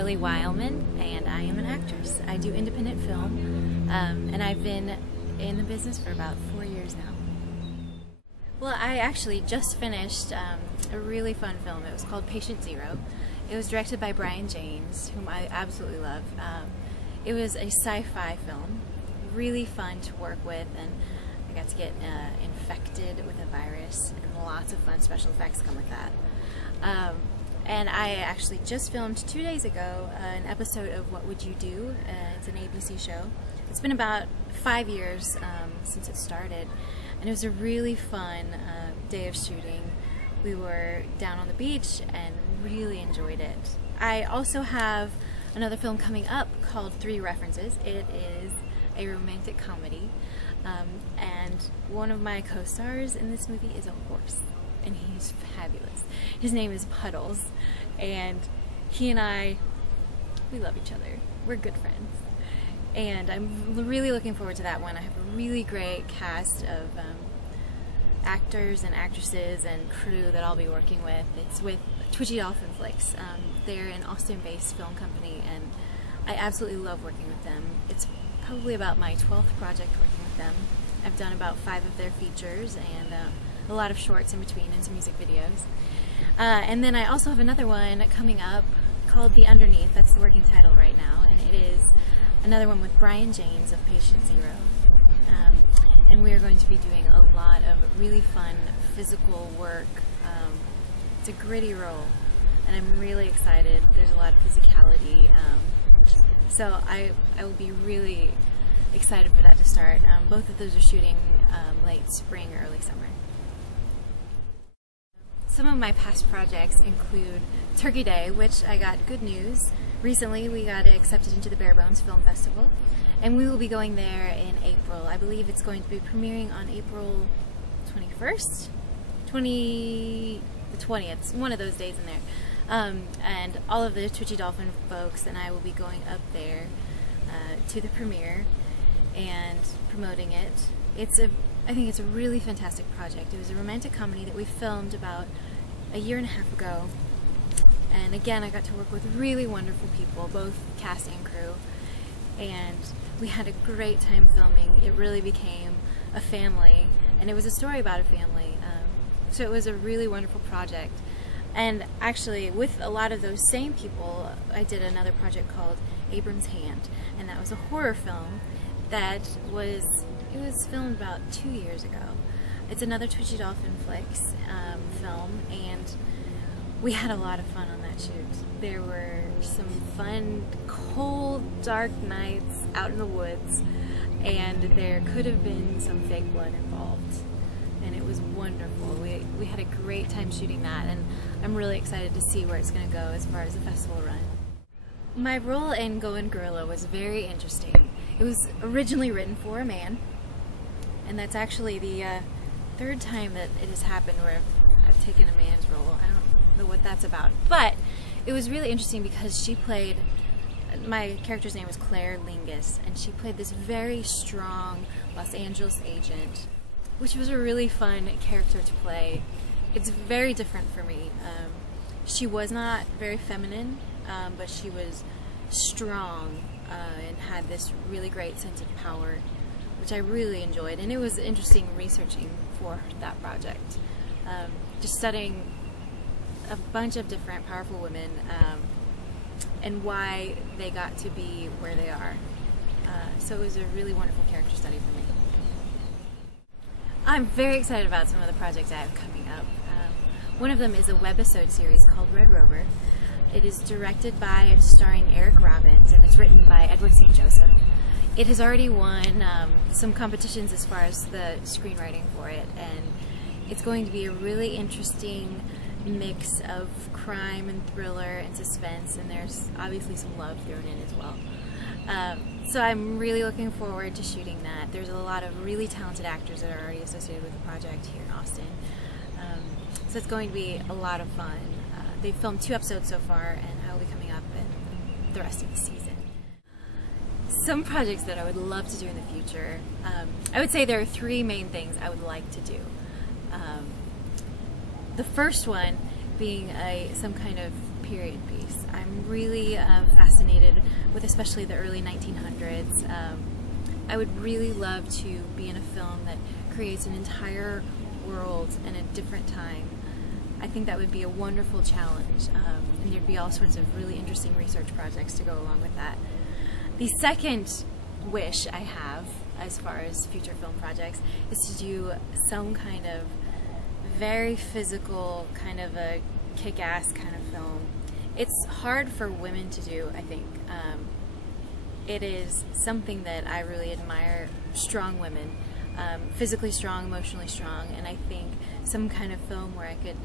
Natalie Wilemon, and I am an actress. I do independent film, and I've been in the business for about 4 years now. Well, I actually just finished a really fun film. It was called Patient Zero. It was directed by Brian James, whom I absolutely love. It was a sci-fi film, really fun to work with, and I got to get infected with a virus, and lots of fun special effects come with that. And I actually just filmed 2 days ago an episode of What Would You Do? It's an ABC show. It's been about 5 years since it started, and it was a really fun day of shooting. We were down on the beach and really enjoyed it. I also have another film coming up called Three References. It is a romantic comedy, and one of my co-stars in this movie is a horse, and he's fabulous. His name is Puddles, and he and I, we love each other. We're good friends, and I'm really looking forward to that one. I have a really great cast of actors and actresses and crew that I'll be working with. It's with Twitchy Dolphin Flicks. They're an Austin-based film company, and I absolutely love working with them. It's probably about my 12th project working with them. I've done about 5 of their features and a lot of shorts in between and some music videos. And then I also have another one coming up called The Underneath. That's the working title right now, and it is another one with Brian James of Patient Zero. And we are going to be doing a lot of really fun physical work. It's a gritty role, and I'm really excited. There's a lot of physicality, so I will be really excited for that to start. Both of those are shooting late spring or early summer. Some of my past projects include Turkey Day, which I got good news. Recently we got accepted into the Bare Bones Film Festival, and we will be going there in April. I believe it's going to be premiering on April 21st? The 20th, one of those days in there. And all of the Twitchy Dolphin folks and I will be going up there to the premiere and promoting it. I think it's a really fantastic project. It was a romantic comedy that we filmed about a year and a half ago. And again, I got to work with really wonderful people, both cast and crew. And we had a great time filming. It really became a family, and it was a story about a family. So it was a really wonderful project. And actually, with a lot of those same people, I did another project called Abram's Hand, and that was a horror film that was filmed about 2 years ago. It's another Twitchy Dolphin Flicks film, and we had a lot of fun on that shoot. There were some fun, cold, dark nights out in the woods, and there could have been some fake blood involved, and it was wonderful. We had a great time shooting that, and I'm really excited to see where it's going to go as far as the festival run. My role in Going Gorilla was very interesting. It was originally written for a man, and that's actually the 3rd time that it has happened where I've taken a man's role. I don't know what that's about, but it was really interesting because she played, my character's name was Linguist, and she played this very strong Los Angeles agent, which was a really fun character to play. It's very different for me. She was not very feminine, but she was strong and had this really great sense of power, which I really enjoyed, and it was interesting researching for that project. Just studying a bunch of different powerful women and why they got to be where they are. So it was a really wonderful character study for me. I'm very excited about some of the projects I have coming up. One of them is a webisode series called Rover. It is directed by and starring Eric Robbins, and it's written by Edward St. Joseph. It has already won some competitions as far as the screenwriting for it, and it's going to be a really interesting mix of crime and thriller and suspense, and there's obviously some love thrown in as well. So I'm really looking forward to shooting that. There's a lot of really talented actors that are already associated with the project here in Austin. So it's going to be a lot of fun. They've filmed 2 episodes so far, and I will be coming up in the rest of the season. Some projects that I would love to do in the future, I would say there are 3 main things I would like to do. The first one being some kind of period piece. I'm really fascinated with especially the early 1900s. I would really love to be in a film that creates an entire world in a different time. I think that would be a wonderful challenge, and there'd be all sorts of really interesting research projects to go along with that. The second wish I have, as far as future film projects, is to do some kind of very physical, kind of a kick-ass kind of film. It's hard for women to do, I think. It is something that I really admire, strong women, physically strong, emotionally strong, and I think some kind of film where I could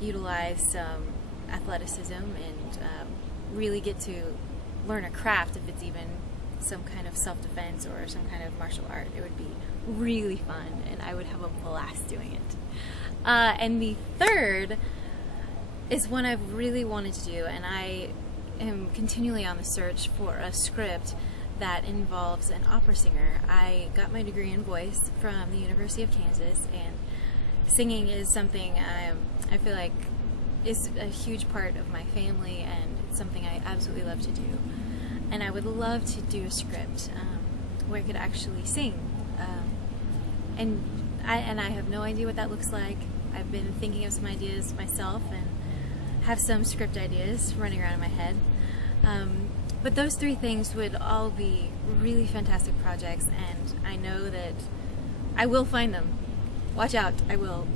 utilize some athleticism and really get to learn a craft, if it's even some kind of self-defense or some kind of martial art. It would be really fun, and I would have a blast doing it. And the third is one I've really wanted to do, and I am continually on the search for a script that involves an opera singer. I got my degree in voice from the University of Kansas, and singing is something I feel like is a huge part of my family, and it's something I absolutely love to do. And I would love to do a script where I could actually sing. And I have no idea what that looks like. I've been thinking of some ideas myself and have some script ideas running around in my head. But those three things would all be really fantastic projects, and I know that I will find them. Watch out, I will.